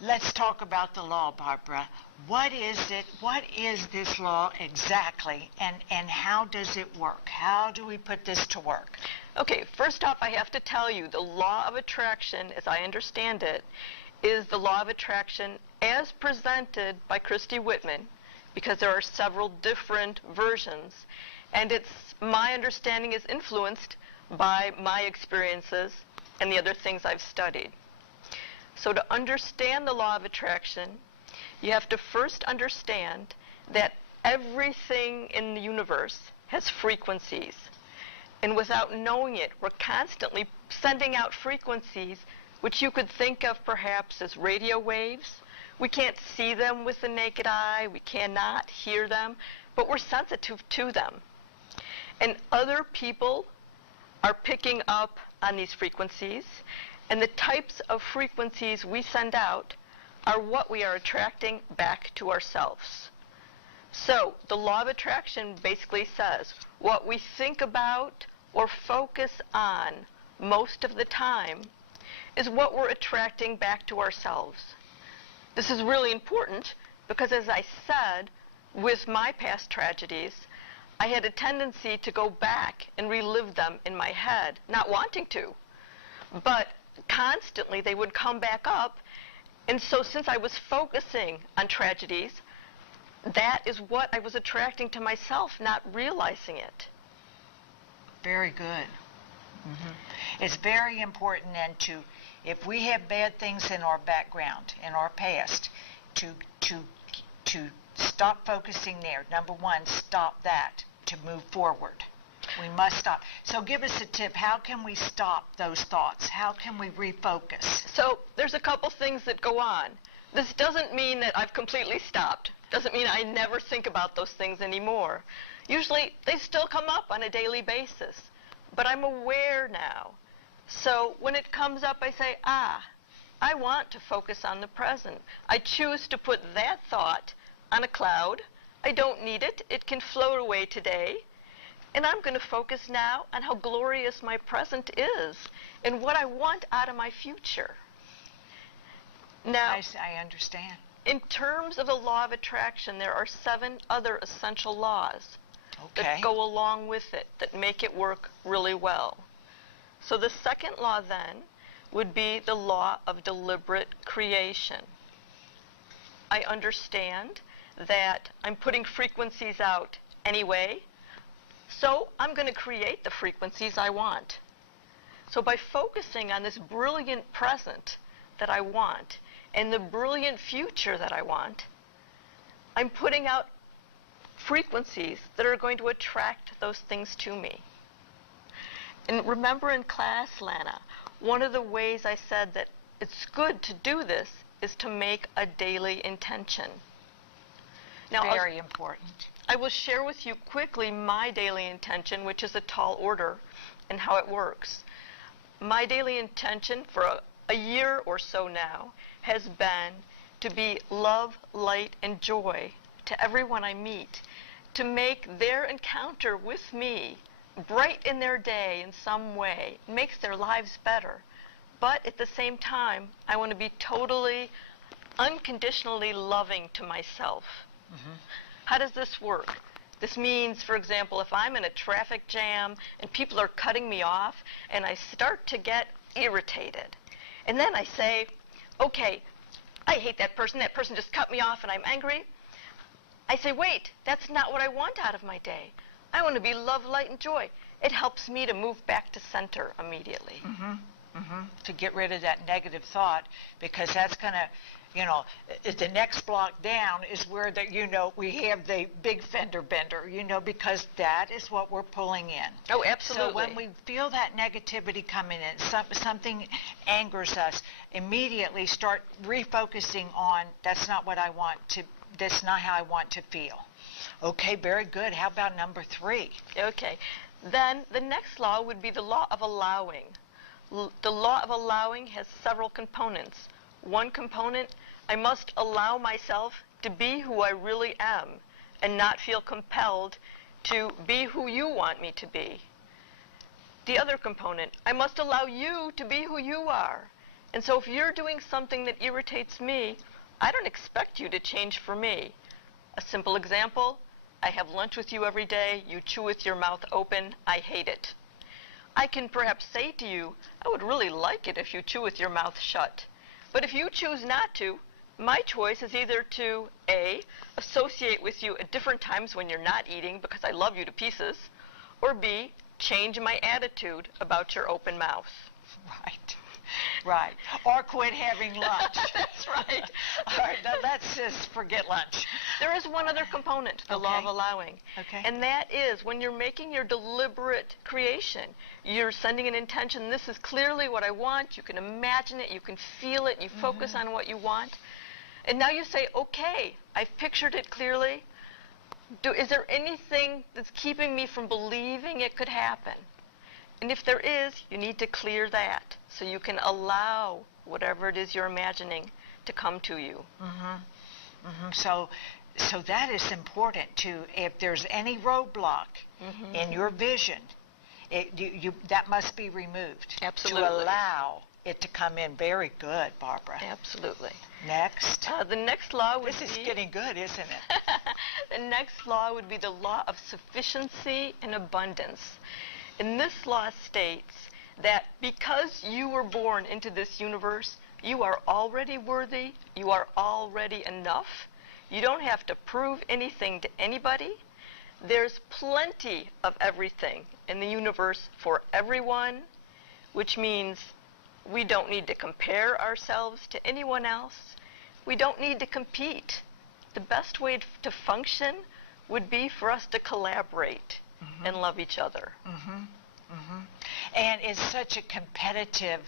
Let's talk about the law, Barbara. What is it? What is this law exactly, and how does it work? How do we put this to work? Okay, first off, I have to tell you the law of attraction, as I understand it, is the law of attraction as presented by Christy Whitman, because there are several different versions, and my understanding is influenced by my experiences and the other things I've studied. So to understand the law of attraction, you have to first understand that everything in the universe has frequencies. And without knowing it, we're constantly sending out frequencies which you could think of perhaps as radio waves. We can't see them with the naked eye, we cannot hear them, but we're sensitive to them. And other people are picking up on these frequencies, and the types of frequencies we send out are what we are attracting back to ourselves. So the law of attraction basically says what we think about or focus on most of the time is what we're attracting back to ourselves. This is really important because, as I said, with my past tragedies, I had a tendency to go back and relive them in my head, not wanting to, but constantly they would come back up. And so since I was focusing on tragedies, that is what I was attracting to myself, not realizing it. Very good. It's very important then if we have bad things in our background, in our past, to stop focusing there. Number one, stop that to move forward. We must stop. So give us a tip. How can we stop those thoughts? How can we refocus? So there's a couple things that go on. This doesn't mean that I've completely stopped. Doesn't mean I never think about those things anymore. Usually they still come up on a daily basis, but I'm aware now. So when it comes up, I say, I want to focus on the present. I choose to put that thought on a cloud. I don't need it. It can float away today. And I'm going to focus now on how glorious my present is and what I want out of my future. Now, I understand. In terms of the law of attraction, there are 7 other essential laws that go along with it that make it work really well. So the second law then would be the law of deliberate creation. I understand that I'm putting frequencies out anyway, so I'm going to create the frequencies I want. So by focusing on this brilliant present that I want and the brilliant future that I want, I'm putting out frequencies that are going to attract those things to me. And remember in class, Lana, one of the ways I said that it's good to do this is to make a daily intention. Now, very important. I will share with you quickly my daily intention, which is a tall order, and how it works. My daily intention for a year or so now has been to be love, light, and joy to everyone I meet, to make their encounter with me brighten their day in some way, makes their lives better. But at the same time, I want to be totally, unconditionally loving to myself. How does this work? This means, for example, if I'm in a traffic jam and people are cutting me off and I start to get irritated, and then I say, okay, I hate that person just cut me off and I'm angry. I say, wait, that's not what I want out of my day. I want to be love, light, and joy. It helps me to move back to center immediately. To get rid of that negative thought, because that's going to, the next block down is where we have the big fender bender, because that is what we're pulling in. Oh, absolutely. So when we feel that negativity coming in, something angers us, immediately start refocusing on, that's not what I want to, that's not how I want to feel. Okay, very good. How about number 3? Okay. Then the next law would be the law of allowing. The law of allowing has several components. One component, I must allow myself to be who I really am and not feel compelled to be who you want me to be. The other component, I must allow you to be who you are And so if you're doing something that irritates me, I don't expect you to change for me. A simple example, I have lunch with you every day, you chew with your mouth open, I hate it. I can perhaps say to you, I would really like it if you chew with your mouth shut. But if you choose not to, my choice is either to A, associate with you at different times when you're not eating because I love you to pieces, or B, change my attitude about your open mouth. Right. Right. Or quit having lunch. That's right. All right, now let's just forget lunch. There is one other component to the law of Okay. allowing. Okay. And that is when you're making your deliberate creation, you're sending an intention, this is clearly what I want, you can imagine it, you can feel it, you focus on what you want. And now you say, okay, I've pictured it clearly. Is there anything that's keeping me from believing it could happen? And if there is, you need to clear that so you can allow whatever it is you're imagining to come to you. So that is important to, if there's any roadblock in your vision, that must be removed. Absolutely. To allow it to come in. Very good, Barbara. Absolutely. Next. The next law would This is be... getting good, isn't it? The next law would be the law of sufficiency and abundance. And this law states that because you were born into this universe, you are already worthy, you are already enough. You don't have to prove anything to anybody. There's plenty of everything in the universe for everyone, which means we don't need to compare ourselves to anyone else. We don't need to compete. The best way to function would be for us to collaborate and love each other. And it's such a competitive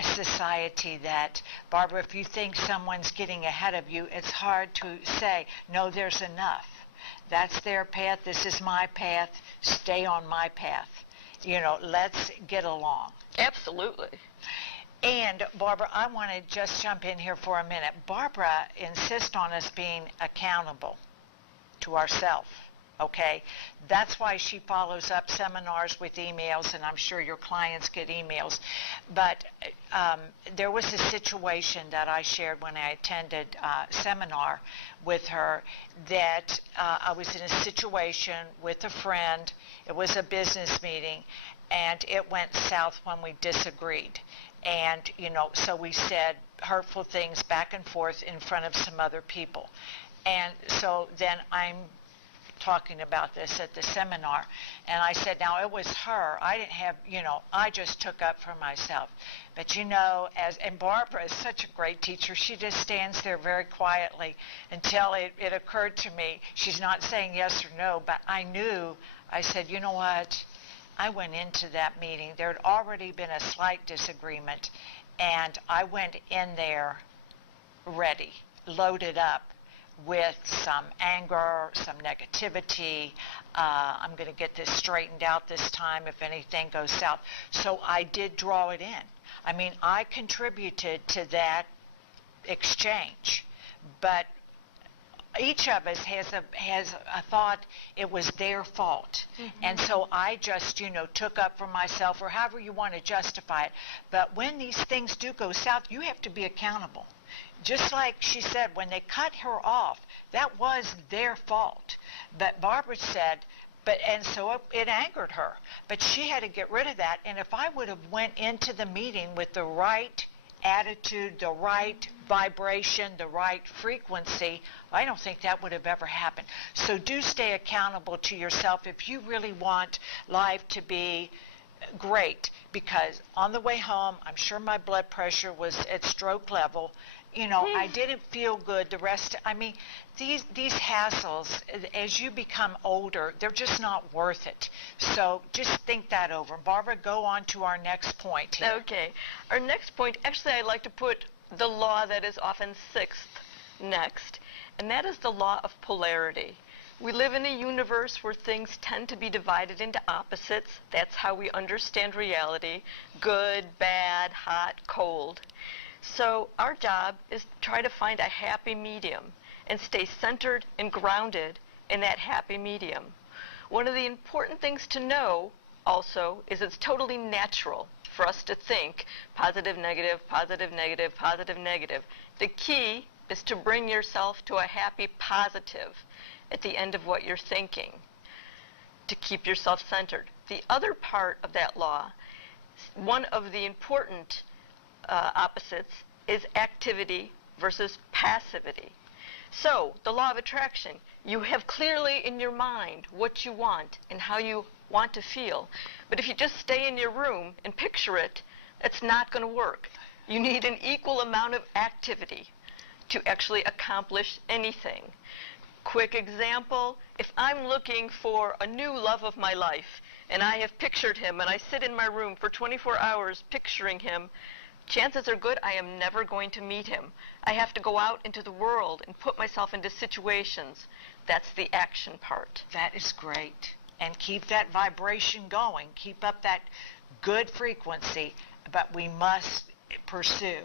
society that, Barbara, if you think someone's getting ahead of you, it's hard to say, no, there's enough. That's their path. This is my path. Stay on my path. You know, let's get along. Absolutely. And, Barbara, I want to just jump in here for a minute. Barbara insists on us being accountable to ourselves, okay? That's why she follows up seminars with emails, and I'm sure your clients get emails. But there was a situation that I shared when I attended a seminar with her that I was in a situation with a friend. It was a business meeting, and it went south when we disagreed. And, you know, so we said hurtful things back and forth in front of some other people. And so then I'm talking about this at the seminar, and I said, now it was her. I didn't have, you know, I just took up for myself. But, you know, and Barbara is such a great teacher. She just stands there very quietly until it occurred to me. She's not saying yes or no, but I knew. I said, you know what? I went into that meeting. There had already been a slight disagreement, and I went in there ready, loaded up with some anger, some negativity. I'm going to get this straightened out this time if anything goes south. So I did draw it in. I mean, I contributed to that exchange, but each of us has a thought it was their fault. And so I just, you know, took up for myself, or however you want to justify it. But when these things do go south, you have to be accountable. Just like she said, when they cut her off, that was their fault. But Barbara said, and so it angered her. But she had to get rid of that. And if I would have went into the meeting with the right attitude, the right vibration, the right frequency, I don't think that would have ever happened. So do stay accountable to yourself if you really want life to be great, because on the way home, I'm sure my blood pressure was at stroke level. You know, I didn't feel good. The rest, I mean, these hassles, as you become older, they're just not worth it. So just think that over. Barbara, go on to our next point here. Okay. Our next point, actually, I'd like to put the law that is often sixth next, and that is the law of polarity. We live in a universe where things tend to be divided into opposites. That's how we understand reality: good, bad, hot, cold. So our job is to try to find a happy medium and stay centered and grounded in that happy medium. One of the important things to know also is it's totally natural for us to think positive, negative, positive, negative, positive, negative. The key is to bring yourself to a happy positive at the end of what you're thinking, to keep yourself centered. The other part of that law, one of the important opposites, is activity versus passivity. So, the law of attraction, you have clearly in your mind what you want and how you want to feel. But if you just stay in your room and picture it, it's not going to work. You need an equal amount of activity to actually accomplish anything. Quick example, if I'm looking for a new love of my life and I have pictured him and I sit in my room for 24 hours picturing him, chances are good I am never going to meet him. I have to go out into the world and put myself into situations. That's the action part. That is great. And keep that vibration going. Keep up that good frequency, but we must pursue.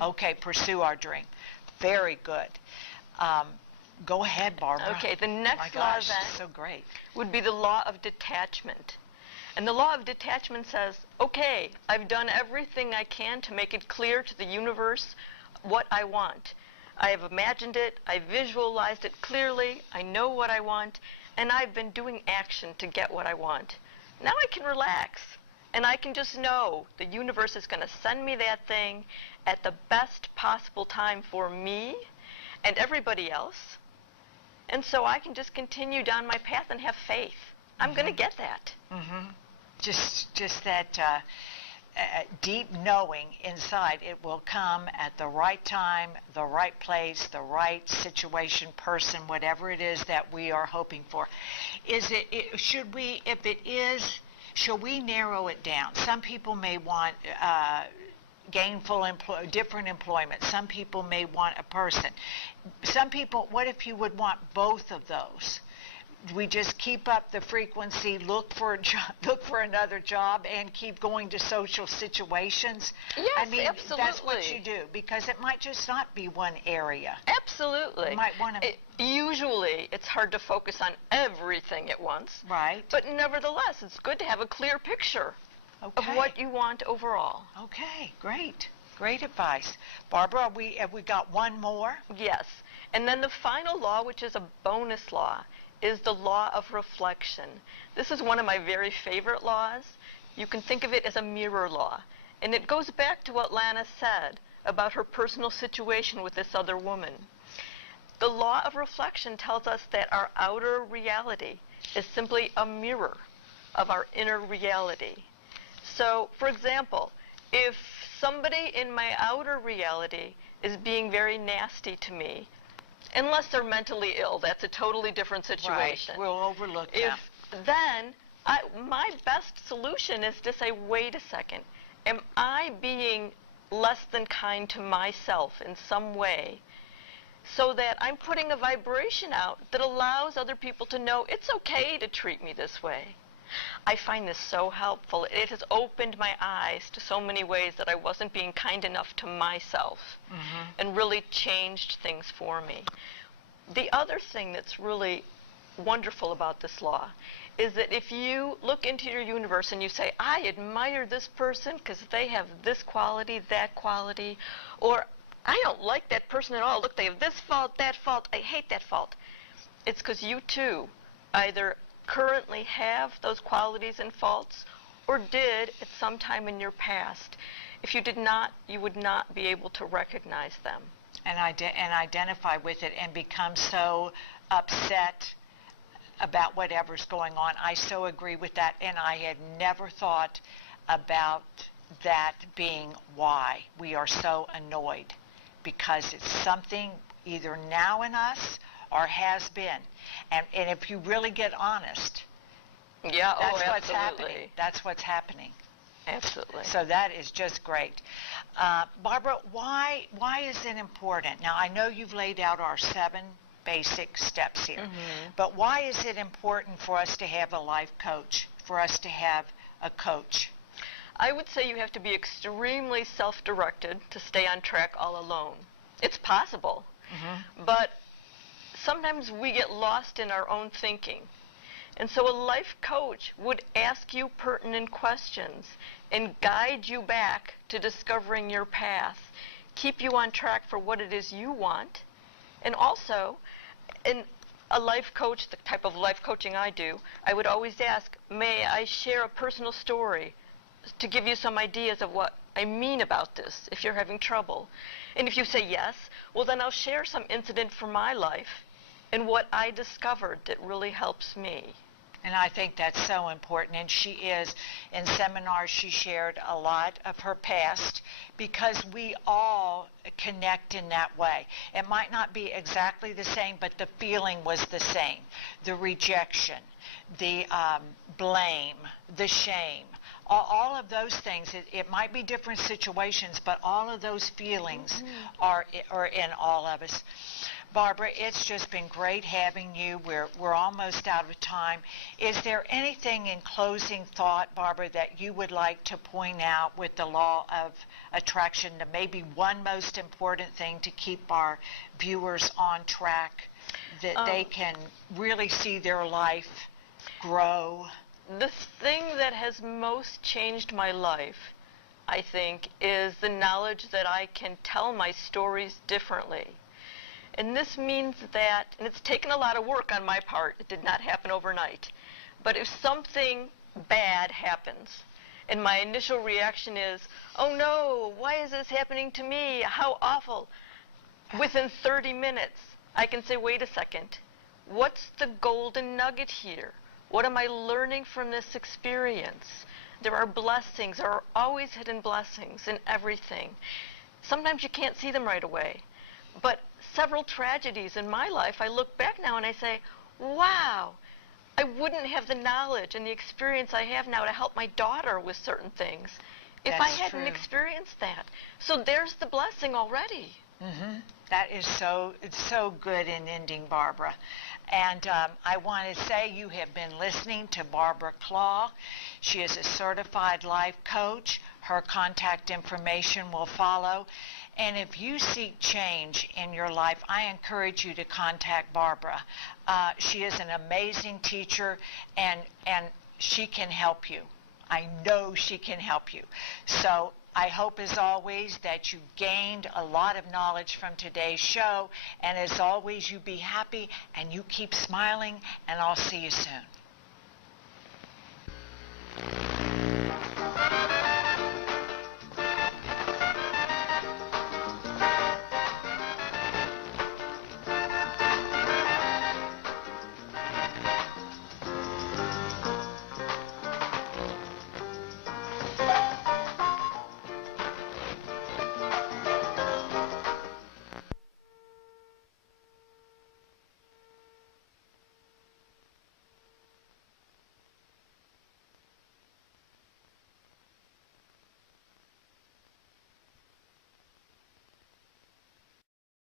Okay, pursue our dream. Very good. Go ahead, Barbara. Okay, the next My law gosh, then so great. would be the law of detachment. And the law of detachment says, okay, I've done everything I can to make it clear to the universe what I want. I have imagined it, I visualized it clearly, I know what I want, and I've been doing action to get what I want. Now I can relax, and I can just know the universe is going to send me that thing at the best possible time for me and everybody else. And so I can just continue down my path and have faith. I'm going to get that. Just that deep knowing inside it will come at the right time, the right place, the right situation, person, whatever it is that we are hoping for. Should we narrow it down? Some people may want different employment. Some people may want a person. Some people, what if you would want both of those? We just keep up the frequency, look for another job, and keep going to social situations. Yes, I mean, absolutely. That's what you do, because it might just not be one area. Absolutely. You might want to. Usually, it's hard to focus on everything at once. Right. But nevertheless, it's good to have a clear picture of what you want overall. Okay, great. Great advice. Barbara, have we got one more? Yes. And then the final law, which is a bonus law, is the law of reflection. This is one of my very favorite laws. You can think of it as a mirror law. And it goes back to what Lana said about her personal situation with this other woman. The law of reflection tells us that our outer reality is simply a mirror of our inner reality. So, for example, if somebody in my outer reality is being very nasty to me, unless they're mentally ill, that's a totally different situation. Right. We'll overlook that. Then, my best solution is to say, wait a second, am I being less than kind to myself in some way, so that I'm putting a vibration out that allows other people to know it's okay to treat me this way? I find this so helpful. It has opened my eyes to so many ways that I wasn't being kind enough to myself, and really changed things for me. The other thing that's really wonderful about this law is that if you look into your universe and you say, I admire this person because they have this quality, that quality, or I don't like that person at all. Look, they have this fault, that fault, I hate that fault. It's because you too either currently have those qualities and faults, or did at some time in your past. If you did not, you would not be able to recognize them. And identify with it and become so upset about whatever's going on. I so agree with that, and I had never thought about that being why we are so annoyed, because it's something either now in us or has been. And if you really get honest, that's what's happening. That's what's happening. Absolutely. So that is just great. Barbara, why is it important? Now, I know you've laid out our 7 basic steps here, but why is it important for us to have a life coach, for us to have a coach? I would say you have to be extremely self-directed to stay on track all alone. It's possible, but sometimes we get lost in our own thinking. And so a life coach would ask you pertinent questions and guide you back to discovering your path, keep you on track for what it is you want. And also, in a life coach, the type of life coaching I do, I would always ask, may I share a personal story to give you some ideas of what I mean about this if you're having trouble? And if you say yes, well then I'll share some incident from my life and what I discovered that really helps me. And I think that's so important. And she is, in seminars, she shared a lot of her past because we all connect in that way. It might not be exactly the same, but the feeling was the same. The rejection, the blame, the shame, all of those things. It might be different situations, but all of those feelings are in all of us. Barbara, it's just been great having you. We're almost out of time. Is there anything in closing thought, Barbara, that you would like to point out with the law of attraction, the maybe one most important thing to keep our viewers on track, that they can really see their life grow? The thing that has most changed my life, I think, is the knowledge that I can tell my stories differently. And this means that, and it's taken a lot of work on my part, it did not happen overnight, but if something bad happens, and my initial reaction is, oh no, why is this happening to me? How awful. Within 30 minutes, I can say, wait a second, what's the golden nugget here? What am I learning from this experience? There are blessings, there are always hidden blessings in everything. Sometimes you can't see them right away. But several tragedies in my life, I look back now and I say, wow, I wouldn't have the knowledge and the experience I have now to help my daughter with certain things if I hadn't experienced that. So there's the blessing already. Mm-hmm. That is it's so good in ending, Barbara. And I want to say you have been listening to Barbara Klaw. She is a certified life coach. Her contact information will follow. And if you seek change in your life, I encourage you to contact Barbara. She is an amazing teacher, and she can help you. I know she can help you. So I hope, as always, that you gained a lot of knowledge from today's show. And as always, you be happy and you keep smiling, and I'll see you soon.